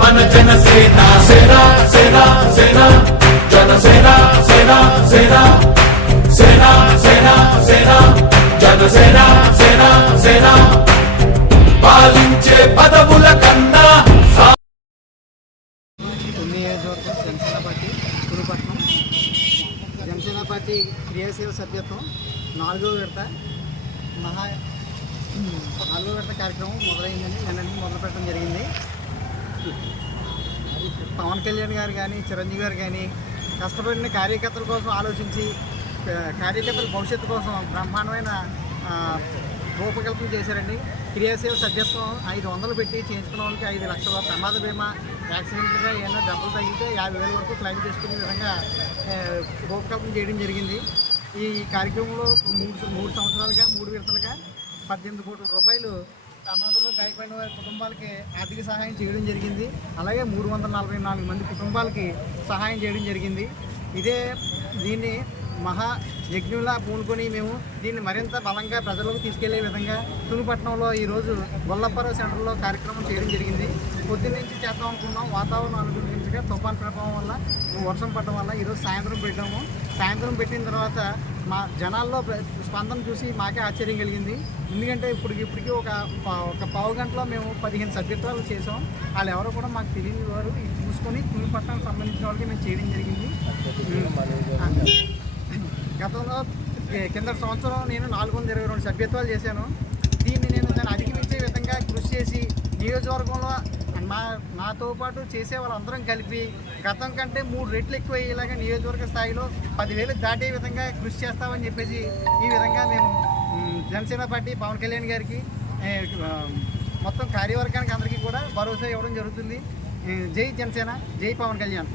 మన జనసేన సేన సేన సేన జనసేన సేన సేన సేన సేన సేన జనసేన సేన సేన పాలించే పదవుల కన్నా జనసేన పార్టీ పురుపట్నం జనసేన పార్టీ క్రియాశీల సభ్యత్వం 4వ విడత కార్యక్రమం మొదలైందని నిన్న మొదలు పెట్టడం జరిగింది. పవన్ కళ్యాణ్ గారు కానీ చిరంజీవి గారు కానీ కష్టపడిన కార్యకర్తల కోసం ఆలోచించి కార్యకర్తల భవిష్యత్తు కోసం బ్రహ్మాండమైన రూపకల్పన చేశారండి. క్రియాశీల సభ్యత్వం 500 పెట్టి చేయించుకున్న వాళ్ళకి 5 లక్షల ప్రమాద బీమా, యాక్సిడెంట్గా ఏమైనా దెబ్బలు తగ్గితే 50,000 వరకు క్లెయిమ్ చేసుకునే విధంగా రూపకల్పన చేయడం జరిగింది. ఈ కార్యక్రమంలో 3 సంవత్సరాలుగా 3 విడతలుగా 18 కోట్ల రూపాయలు ప్రమాదంలో గాయపడిన వారి కుటుంబాలకి ఆర్థిక సహాయం చేయడం జరిగింది. అలాగే 344 మంది కుటుంబాలకి సహాయం చేయడం జరిగింది. దీన్ని మహా యజ్ఞంలా పూనుకొని మేము దీన్ని మరింత బలంగా ప్రజలకు తీసుకెళ్లే విధంగా తునిపట్నంలో ఈరోజు గొల్లపురం సెంటర్లో కార్యక్రమం చేయడం జరిగింది. పొద్దున్న నుంచి చేద్దాం అనుకున్నాం. వాతావరణం అనుకూలించగా తుఫాన్ ప్రభావం వల్ల వర్షం పడడం వల్ల ఈరోజు సాయంత్రం పెట్టాము. సాయంత్రం పెట్టిన తర్వాత మా జనాల్లో స్పందన చూసి మాకే ఆశ్చర్యం కలిగింది. ఎందుకంటే ఇప్పటికి ఒక పావు గంటలో మేము 15 సభ్యత్వాలు చేసాం. వాళ్ళు ఎవరో కూడా మాకు తెలియని వారు చూసుకొని తునిపట్నానికి సంబంధించిన వాళ్ళకి మేము చేయడం జరిగింది. గతంలో కింద సంవత్సరం నేను 422 సభ్యత్వాలు చేశాను. దీన్ని దాన్ని అధిగమించే విధంగా కృషి చేసి నియోజకవర్గంలో నాతో పాటు చేసే వాళ్ళందరం కలిపి గతం కంటే 3 రెట్లు ఎక్కువ అయ్యేలాగా నియోజకవర్గ స్థాయిలో 10,000 దాటే విధంగా కృషి చేస్తామని చెప్పేసి ఈ విధంగా మేము జనసేన పార్టీ పవన్ కళ్యాణ్ గారికి మొత్తం కార్యవర్గానికి అందరికీ కూడా భరోసా ఇవ్వడం జరుగుతుంది. జై జనసేన, జై పవన్ కళ్యాణ్.